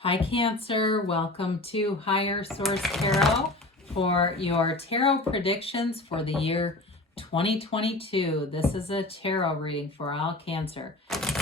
Hi Cancer, welcome to Higher Source Tarot for your tarot predictions for the year 2022. This is a tarot reading for all Cancer,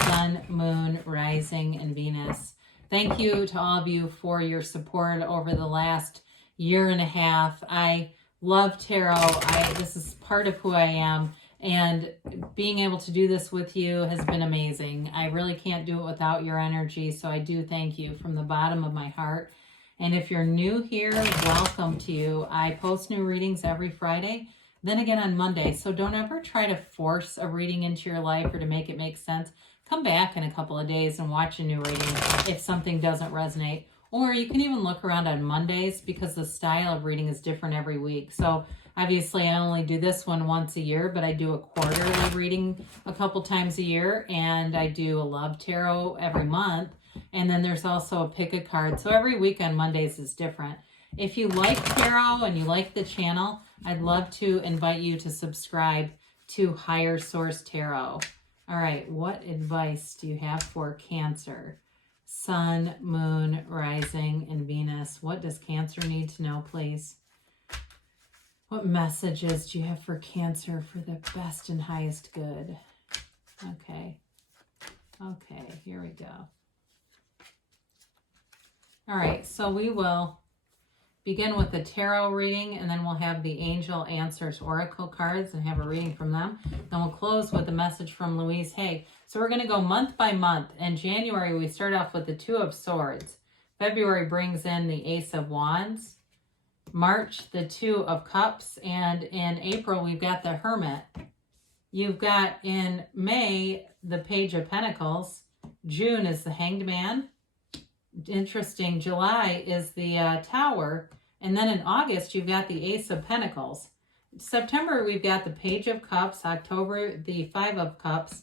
Sun, Moon, Rising, and Venus. Thank you to all of you for your support over the last year and a half. I love tarot. This is part of who I am. And being able to do this with you has been amazing. I really can't do it without your energy, so I do thank you from the bottom of my heart. And if you're new here, welcome to you. I post new readings every Friday, then again on Monday. So don't ever try to force a reading into your life or to make it make sense. Come back in a couple of days and watch a new reading if something doesn't resonate. Or you can even look around on Mondays because the style of reading is different every week. So obviously, I only do this one once a year, but I do a quarterly reading a couple times a year, and I do a love tarot every month. And then there's also a pick a card. So every week on Mondays is different. If you like tarot and you like the channel, I'd love to invite you to subscribe to Higher Source Tarot. All right, what advice do you have for Cancer? Sun, Moon, Rising, and Venus. What does Cancer need to know, please? What messages do you have for Cancer for the best and highest good? Okay, here we go. All right, so we will begin with the tarot reading, and then we'll have the Angel Answers Oracle cards and have a reading from them. Then we'll close with a message from Louise Hay. So we're going to go month by month. In January, we start off with the Two of Swords. February brings in the Ace of Wands. March, the Two of Cups. And in April, we've got the Hermit. You've got in May, the Page of Pentacles. June is the Hanged Man. Interesting. July is the Tower. And then in August, you've got the Ace of Pentacles. September, we've got the Page of Cups. October, the Five of Cups.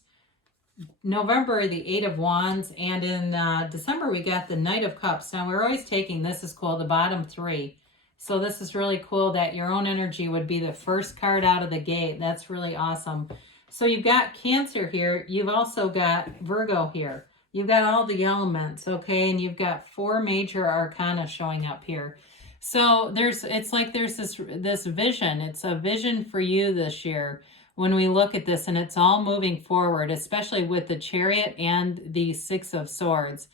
November, the Eight of Wands. And in December, we got the Knight of Cups. Now, we're always taking, this is called the bottom three. So this is really cool that your own energy would be the first card out of the gate. That's really awesome. So you've got Cancer here. You've also got Virgo here. You've got all the elements, okay? And you've got four major arcana showing up here. So it's like there's this vision. It's a vision for you this year when we look at this, and it's all moving forward, especially with the Chariot and the Six of Swords.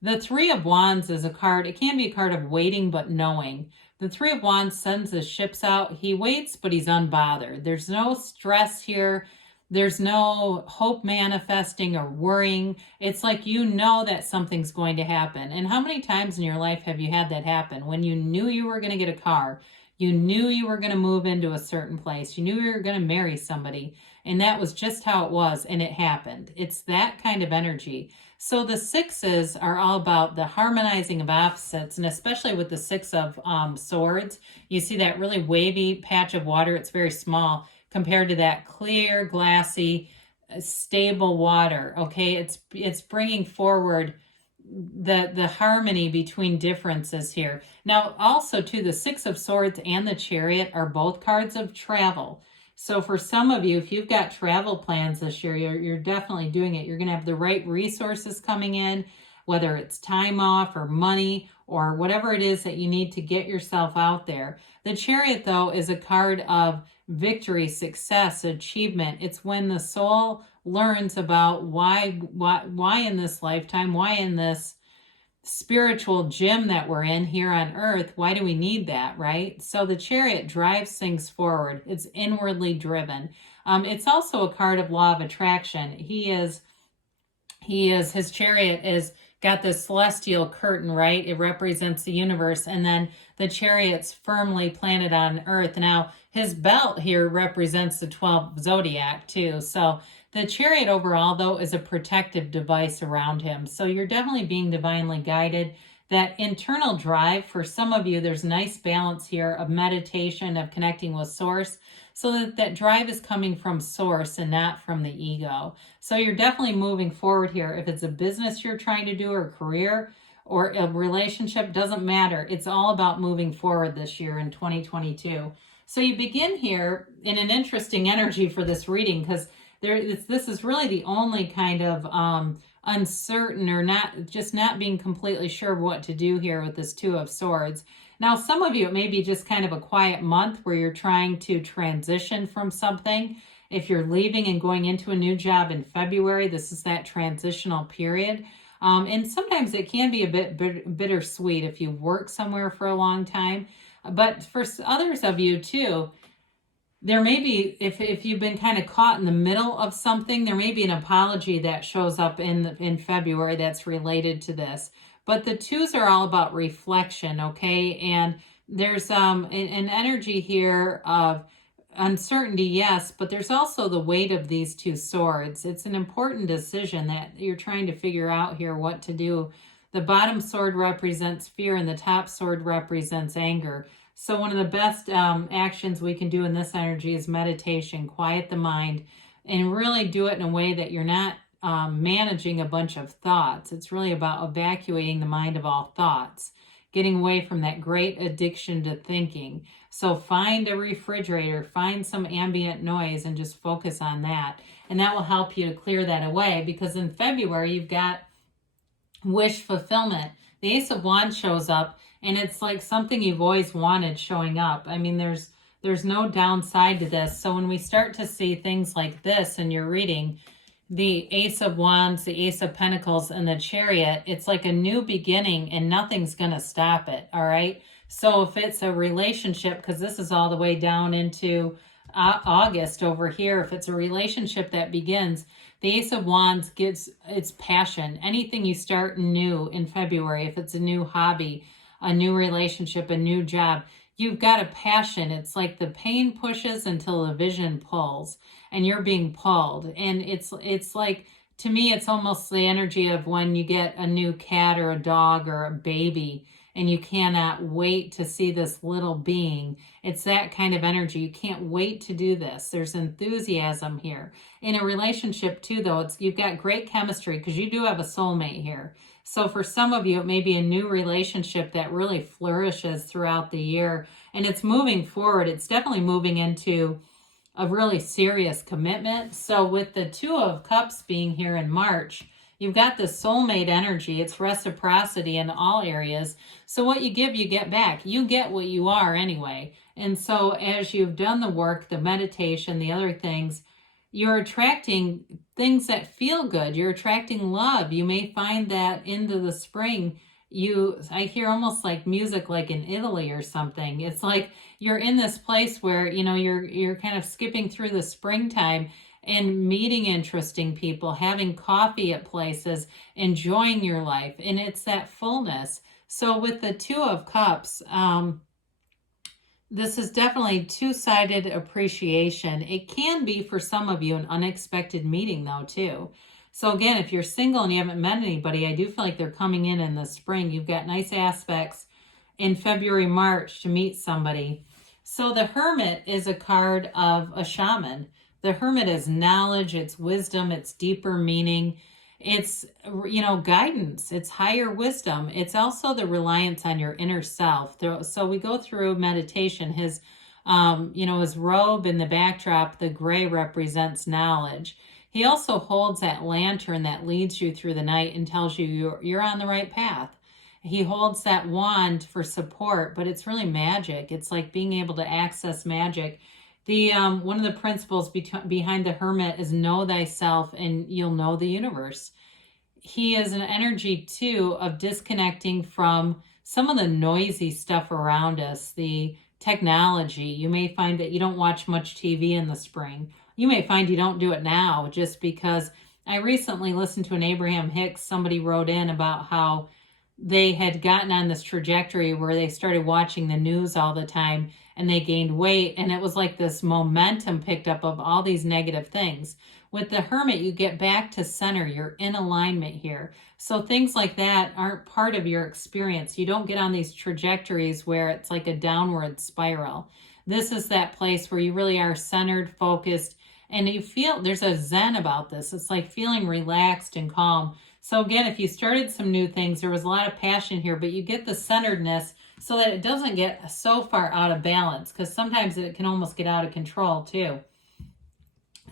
The Three of Wands is a card. It can be a card of waiting but knowing. The Three of Wands sends his ships out. He waits, but he's unbothered. There's no stress here. There's no hope manifesting or worrying. It's like you know that something's going to happen. And how many times in your life have you had that happen? When you knew you were going to get a car, you knew you were going to move into a certain place, you knew you were going to marry somebody, and that was just how it was, and it happened. It's that kind of energy. So the sixes are all about the harmonizing of opposites, and especially with the Six of Swords, you see that really wavy patch of water. It's very small compared to that clear, glassy, stable water, okay? It's bringing forward the harmony between differences here. Now, also, too, the Six of Swords and the Chariot are both cards of travel. So for some of you, if you've got travel plans this year, you're definitely doing it. You're going to have the right resources coming in, whether it's time off or money or whatever it is that you need to get yourself out there. The Chariot, though, is a card of victory, success, achievement. It's when the soul learns about why in this lifetime, why in this spiritual gym that we're in here on earth, why do we need that, right? So the Chariot drives things forward. It's inwardly driven. It's also a card of law of attraction. His Chariot is got this celestial curtain, right? It represents the universe. And then the Chariot's firmly planted on earth. Now, his belt here represents the 12 zodiac too. So the Chariot overall, though, is a protective device around him. So you're definitely being divinely guided. That internal drive, for some of you, there's a nice balance here of meditation, of connecting with Source, so that drive is coming from Source and not from the ego. So you're definitely moving forward here. If it's a business you're trying to do, or a career, or a relationship, doesn't matter. It's all about moving forward this year in 2022. So you begin here in an interesting energy for this reading, because this is really the only kind of uncertain or not being completely sure what to do here with this Two of Swords. Now, some of you, it may be just kind of a quiet month where you're trying to transition from something. If you're leaving and going into a new job in February, this is that transitional period. And sometimes it can be a bit bittersweet if you've worked somewhere for a long time. But for others of you too, there may be, if you've been kind of caught in the middle of something, there may be an apology that shows up in February that's related to this. But the twos are all about reflection, okay? And there's an energy here of uncertainty, yes, but there's also the weight of these two swords. It's an important decision that you're trying to figure out here what to do. The bottom sword represents fear and the top sword represents anger. So one of the best actions we can do in this energy is meditation, quiet the mind, and really do it in a way that you're not managing a bunch of thoughts. It's really about evacuating the mind of all thoughts, getting away from that great addiction to thinking. So find a refrigerator, find some ambient noise, and just focus on that. And that will help you to clear that away, because in February, you've got wish fulfillment. The Ace of Wands shows up, and it's like something you've always wanted showing up. I mean, there's no downside to this. So when we start to see things like this in your reading, the Ace of Wands, the Ace of Pentacles, and the Chariot, it's like a new beginning and nothing's going to stop it, all right? So if it's a relationship, because this is all the way down into August over here, if it's a relationship that begins, the Ace of Wands gives its passion. Anything you start new in February, if it's a new hobby, a new relationship, a new job, you've got a passion. It's like the pain pushes until the vision pulls, and you're being pulled. And it's like, to me, it's almost the energy of when you get a new cat or a dog or a baby, and you cannot wait to see this little being. It's that kind of energy. You can't wait to do this. There's enthusiasm here. In a relationship too, though, you've got great chemistry because you do have a soulmate here. So for some of you, it may be a new relationship that really flourishes throughout the year, and it's moving forward. It's definitely moving into a really serious commitment. So with the Two of Cups being here in March, you've got the soulmate energy. It's reciprocity in all areas. So what you give, you get back. You get what you are anyway. And so as you've done the work, the meditation, the other things, you're attracting things that feel good. You're attracting love. You may find that into the spring, I hear almost like music like in Italy or something. It's like you're in this place where, you're kind of skipping through the springtime and meeting interesting people, having coffee at places, enjoying your life. And it's that fullness. So with the Two of Cups, this is definitely two-sided appreciation. It can be for some of you an unexpected meeting though too. So again, if you're single and you haven't met anybody, I do feel like they're coming in the spring. You've got nice aspects in February, March to meet somebody. So the Hermit is a card of a shaman. The Hermit is knowledge, it's wisdom, it's deeper meaning. It's, guidance. It's higher wisdom. It's also the reliance on your inner self. So we go through meditation. His robe in the backdrop, the gray represents knowledge. He also holds that lantern that leads you through the night and tells you you're on the right path. He holds that wand for support, but it's really magic. It's like being able to access magic. The one of the principles behind the Hermit is know thyself and you'll know the universe. He is an energy too of disconnecting from some of the noisy stuff around us, the technology. You may find that you don't watch much TV in the spring. You may find you don't do it now just because I recently listened to an Abraham Hicks. Somebody wrote in about how they had gotten on this trajectory where they started watching the news all the time and they gained weight, and it was like this momentum picked up of all these negative things. With the Hermit, you get back to center. You're in alignment here. So things like that aren't part of your experience. You don't get on these trajectories where it's like a downward spiral. This is that place where you really are centered, focused, and you feel there's a zen about this. It's like feeling relaxed and calm. So again, if you started some new things, there was a lot of passion here, but you get the centeredness so that it doesn't get so far out of balance, because sometimes it can almost get out of control too.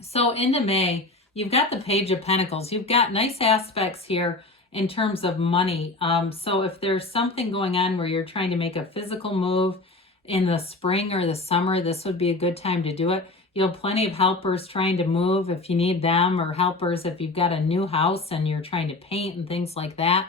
So into May, you've got the Page of Pentacles. You've got nice aspects here in terms of money. So if there's something going on where you're trying to make a physical move in the spring or the summer, this would be a good time to do it. You have plenty of helpers trying to move if you need them, or helpers if you've got a new house and you're trying to paint and things like that.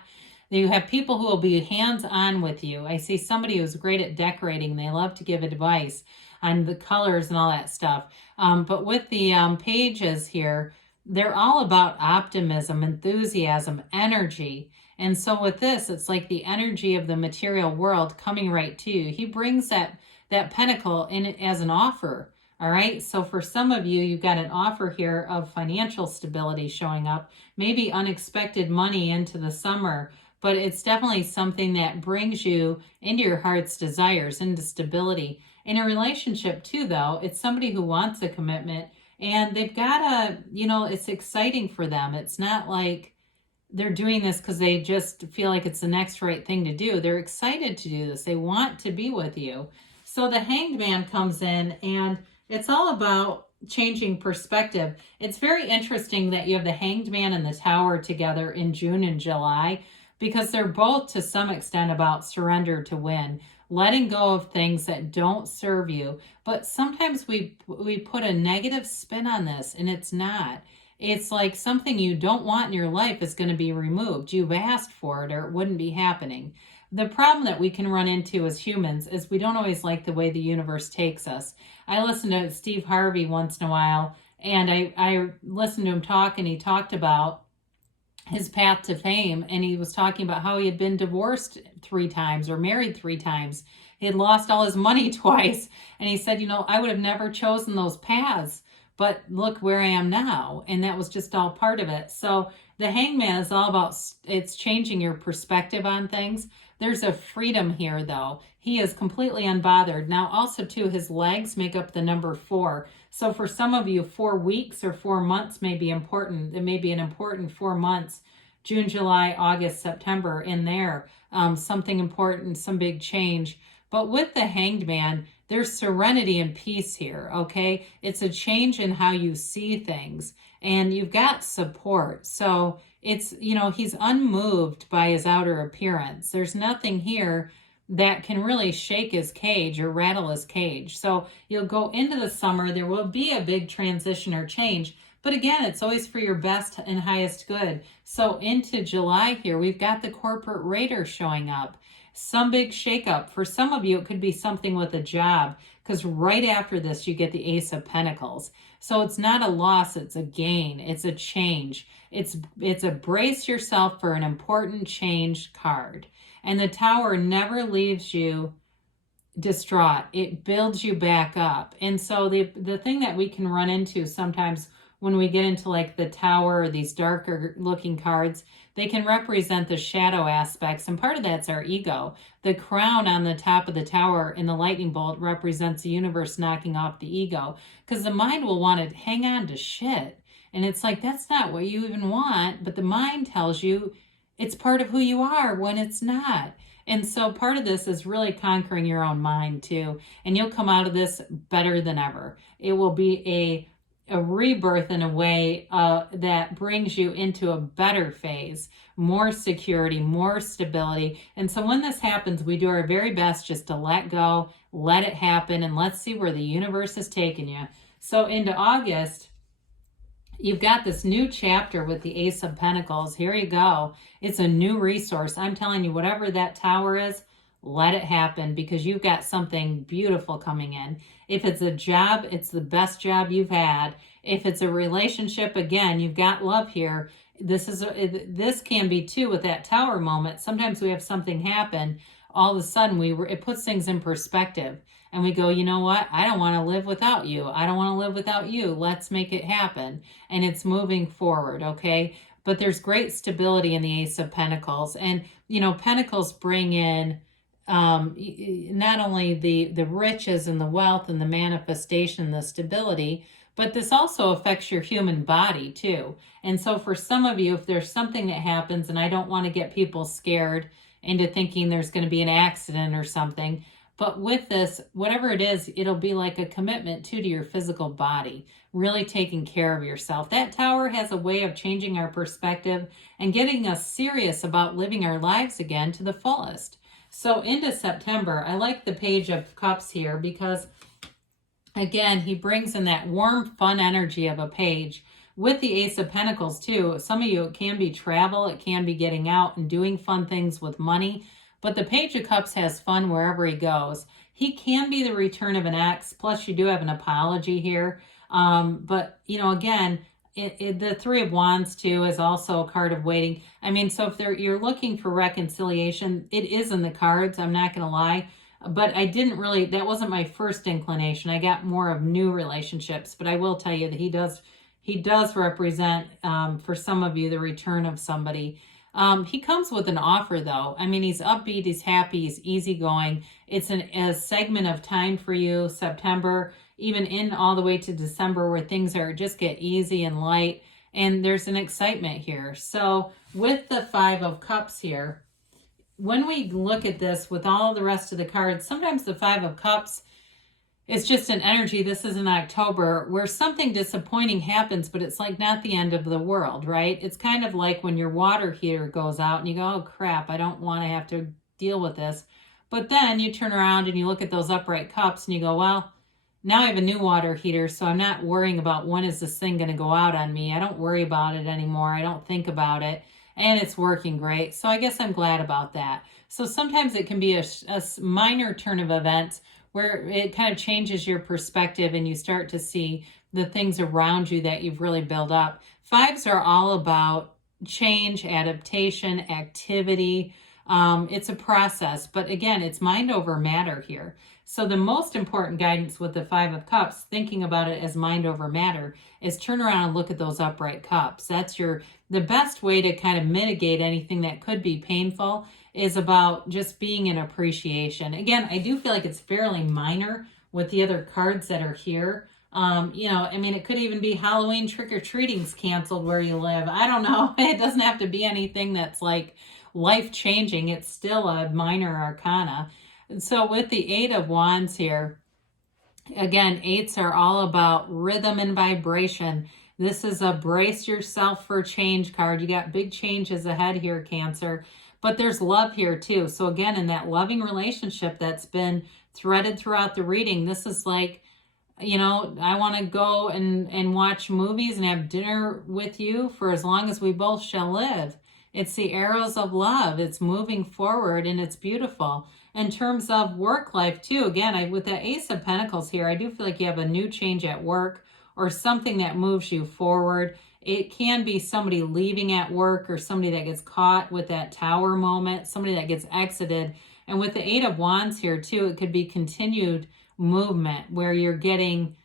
You have people who will be hands-on with you. I see somebody who's great at decorating. They love to give advice on the colors and all that stuff. But with the pages here, they're all about optimism, enthusiasm, energy. And so with this, it's like the energy of the material world coming right to you. He brings that pentacle in as an offer. All right. So for some of you, you've got an offer here of financial stability showing up, maybe unexpected money into the summer, but it's definitely something that brings you into your heart's desires, into stability. In a relationship too, though, it's somebody who wants a commitment, and they've got a, it's exciting for them. It's not like they're doing this because they just feel like it's the next right thing to do. They're excited to do this. They want to be with you. So the Hanged Man comes in, and it's all about changing perspective. It's very interesting that you have the Hanged Man and the Tower together in June and July, because they're both to some extent about surrender to win, letting go of things that don't serve you. But sometimes we put a negative spin on this, and it's not. It's like something you don't want in your life is going to be removed. You've asked for it, or it wouldn't be happening. The problem that we can run into as humans is we don't always like the way the universe takes us. I listen to Steve Harvey once in a while, and I listened to him talk, and he talked about his path to fame, and he was talking about how he had been divorced 3 times or married 3 times. He had lost all his money twice, and he said, I would have never chosen those paths, but look where I am now. And that was just all part of it. So the Hangman is all about, it's changing your perspective on things. There's a freedom here, though. He is completely unbothered. Now, also, too, his legs make up the number 4. So for some of you, 4 weeks or 4 months may be important. It may be an important 4 months, June, July, August, September, in there. Something important, some big change. But with the Hanged Man, there's serenity and peace here, okay? It's a change in how you see things, and you've got support. So it's, he's unmoved by his outer appearance. There's nothing here that can really shake his cage or rattle his cage. So you'll go into the summer, there will be a big transition or change, but again, it's always for your best and highest good. So into July here, we've got the corporate raider showing up. Some big shakeup. For some of you, it could be something with a job, because right after this, you get the Ace of Pentacles. So it's not a loss, it's a gain, it's a change. It's a brace yourself for an important change card. And the Tower never leaves you distraught. It builds you back up. And so the thing that we can run into sometimes when we get into like the Tower or these darker looking cards, they can represent the shadow aspects. And part of that's our ego. The crown on the top of the Tower in the lightning bolt represents the universe knocking off the ego, because the mind will want to hang on to shit. And it's like, that's not what you even want. But the mind tells you it's part of who you are when it's not. And so part of this is really conquering your own mind too. And you'll come out of this better than ever. It will be a rebirth in a way that brings you into a better phase, more security, more stability. And so when this happens, we do our very best just to let go, let it happen, and let's see where the universe is taking you. So into August, you've got this new chapter with the Ace of Pentacles. Here you go. It's a new resource. I'm telling you, whatever that Tower is, let it happen, because you've got something beautiful coming in. If it's a job, it's the best job you've had. If it's a relationship, again, you've got love here. This can be too with that Tower moment. Sometimes we have something happen. All of a sudden, it puts things in perspective. And we go, you know what? I don't want to live without you. I don't want to live without you. Let's make it happen. And it's moving forward, okay? But there's great stability in the Ace of Pentacles. And, Pentacles bring in not only the riches and the wealth and the manifestation, the stability, but this also affects your human body too. And so for some of you, if there's something that happens, and I don't want to get people scared into thinking there's going to be an accident or something, but with this, whatever it is, it'll be like a commitment to your physical body. really taking care of yourself. That Tower has a way of changing our perspective and getting us serious about living our lives again to the fullest. So into September, I like the Page of Cups here because, again, he brings in that warm, fun energy of a page. With the Ace of Pentacles, too, some of you, it can be travel, it can be getting out and doing fun things with money. But the Page of Cups has fun wherever he goes. He can be the return of an ex, plus you do have an apology here. But, you know, again, the Three of Wands, too, is also a card of waiting. I mean, so if you're looking for reconciliation, it is in the cards, I'm not going to lie. But I didn't really, that wasn't my first inclination. I got more of new relationships. But I will tell you that he does represent, for some of you, the return of somebody. He comes with an offer, though. I mean, he's upbeat, he's happy, he's easygoing. It's a segment of time for you, September, even in all the way to December, where things are just get easy and light, and there's an excitement here. So with the Five of Cups here, when we look at this with all the rest of the cards, sometimes the Five of Cups, it's just an energy. This is in October where something disappointing happens, but it's like not the end of the world, right? It's kind of like when your water heater goes out and you go, oh crap, I don't want to have to deal with this. But then you turn around and you look at those upright cups and you go, well, now I have a new water heater, so I'm not worrying about when is this thing going to go out on me. I don't worry about it anymore. I don't think about it. And it's working great. So I guess I'm glad about that. So sometimes it can be a minor turn of events where it kind of changes your perspective and you start to see the things around you that you've really built up. Fives are all about change, adaptation, activity. It's a process, but again, it's mind over matter here. So the most important guidance with the Five of Cups, thinking about it as mind over matter, is turn around and look at those upright cups. That's the best way to kind of mitigate anything that could be painful, is about just being in appreciation. Again, I do feel like it's fairly minor with the other cards that are here. You know, I mean, it could even be Halloween trick-or-treating's canceled where you live. I don't know. It doesn't have to be anything that's like life-changing. It's still a minor arcana. And so with the Eight of Wands here, again, eights are all about rhythm and vibration. This is a brace yourself for change card. You got big changes ahead here, Cancer. But there's love here too. So again, in that loving relationship that's been threaded throughout the reading, this is like, you know, I want to go and watch movies and have dinner with you for as long as we both shall live. It's the arrows of love. It's moving forward and it's beautiful. In terms of work life too, again, with the Ace of Pentacles here, I do feel like you have a new change at work or something that moves you forward. It can be somebody leaving at work or somebody that gets caught with that Tower moment, somebody that gets exited. And with the Eight of Wands here too, it could be continued movement where you're getting,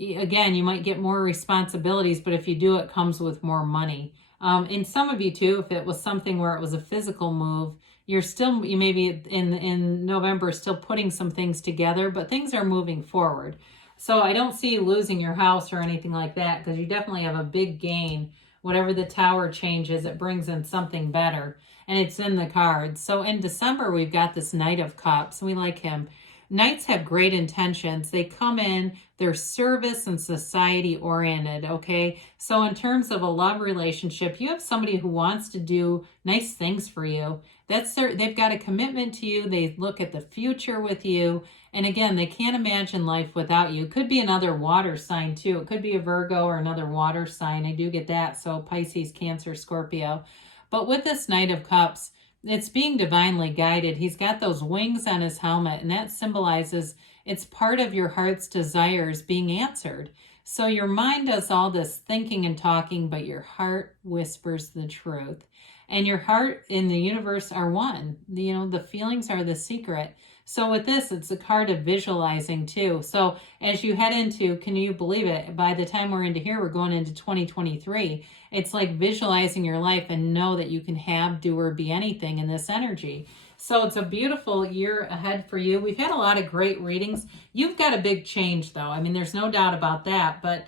again, you might get more responsibilities, but if you do, it comes with more money. And some of you too, if it was something where it was a physical move, you may be in November still putting some things together, but things are moving forward. So I don't see you losing your house or anything like that, because you definitely have a big gain. Whatever the Tower changes, it brings in something better, and it's in the cards. So in December, we've got this Knight of Cups. We like him. Knights have great intentions. They come in, they're service and society oriented, okay? So in terms of a love relationship, you have somebody who wants to do nice things for you. They've got a commitment to you. They look at the future with you. And again, they can't imagine life without you. It could be another water sign too. It could be a Virgo or another water sign. I do get that. So Pisces, Cancer, Scorpio. But with this Knight of Cups, it's being divinely guided. He's got those wings on his helmet, and that symbolizes it's part of your heart's desires being answered. So your mind does all this thinking and talking, but your heart whispers the truth. And your heart and the universe are one. You know, the feelings are the secret. So with this, it's a card of visualizing too. So as you head into, can you believe it? By the time we're into here, we're going into 2023. It's like visualizing your life and know that you can have, do, or be anything in this energy. So it's a beautiful year ahead for you. We've had a lot of great readings. You've got a big change though. I mean, there's no doubt about that, but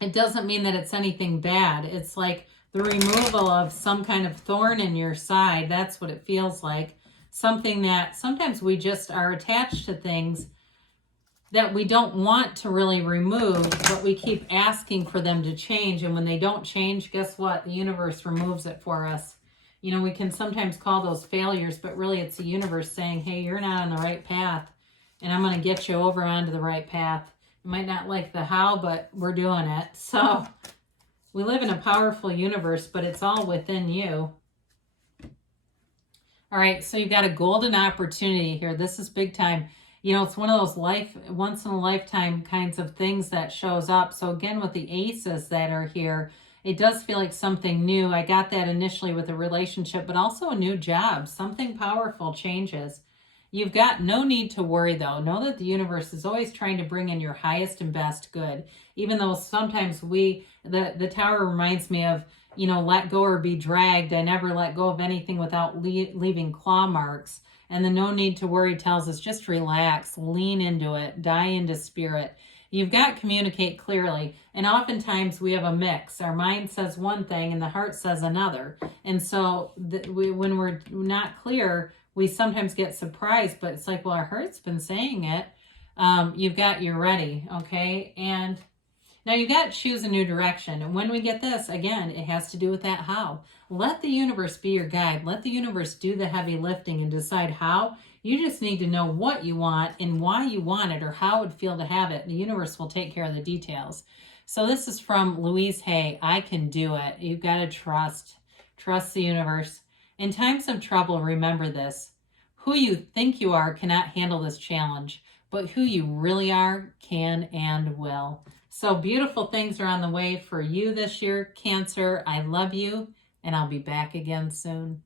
it doesn't mean that it's anything bad. It's like the removal of some kind of thorn in your side. That's what it feels like. Something that sometimes we just are attached to things that we don't want to really remove, but we keep asking for them to change. And when they don't change, guess what? The universe removes it for us. You know, we can sometimes call those failures, but really it's the universe saying, hey, you're not on the right path, and I'm going to get you over onto the right path. You might not like the how, but we're doing it. So we live in a powerful universe, but it's all within you. All right, so you've got a golden opportunity here. This is big time. You know, it's one of those once in a lifetime kinds of things that shows up. So again, with the aces that are here, it does feel like something new. I got that initially with a relationship, but also a new job. Something powerful changes. You've got no need to worry, though. Know that the universe is always trying to bring in your highest and best good, even though sometimes the tower reminds me of, you know, let go or be dragged. I never let go of anything without leaving claw marks. And the no need to worry tells us just relax, lean into it, die into spirit. You've got communicate clearly. And oftentimes we have a mix. Our mind says one thing and the heart says another. And so when we're not clear, we sometimes get surprised, but it's like, well, our heart's been saying it. You're ready, okay? And now you got to choose a new direction. And when we get this, again, it has to do with that how. Let the universe be your guide. Let the universe do the heavy lifting and decide how. You just need to know what you want and why you want it or how it would feel to have it. The universe will take care of the details. So this is from Louise Hay. I can do it. You've got to trust. Trust the universe. In times of trouble, remember this. Who you think you are cannot handle this challenge, but who you really are can and will. So beautiful things are on the way for you this year, Cancer. I love you, and I'll be back again soon.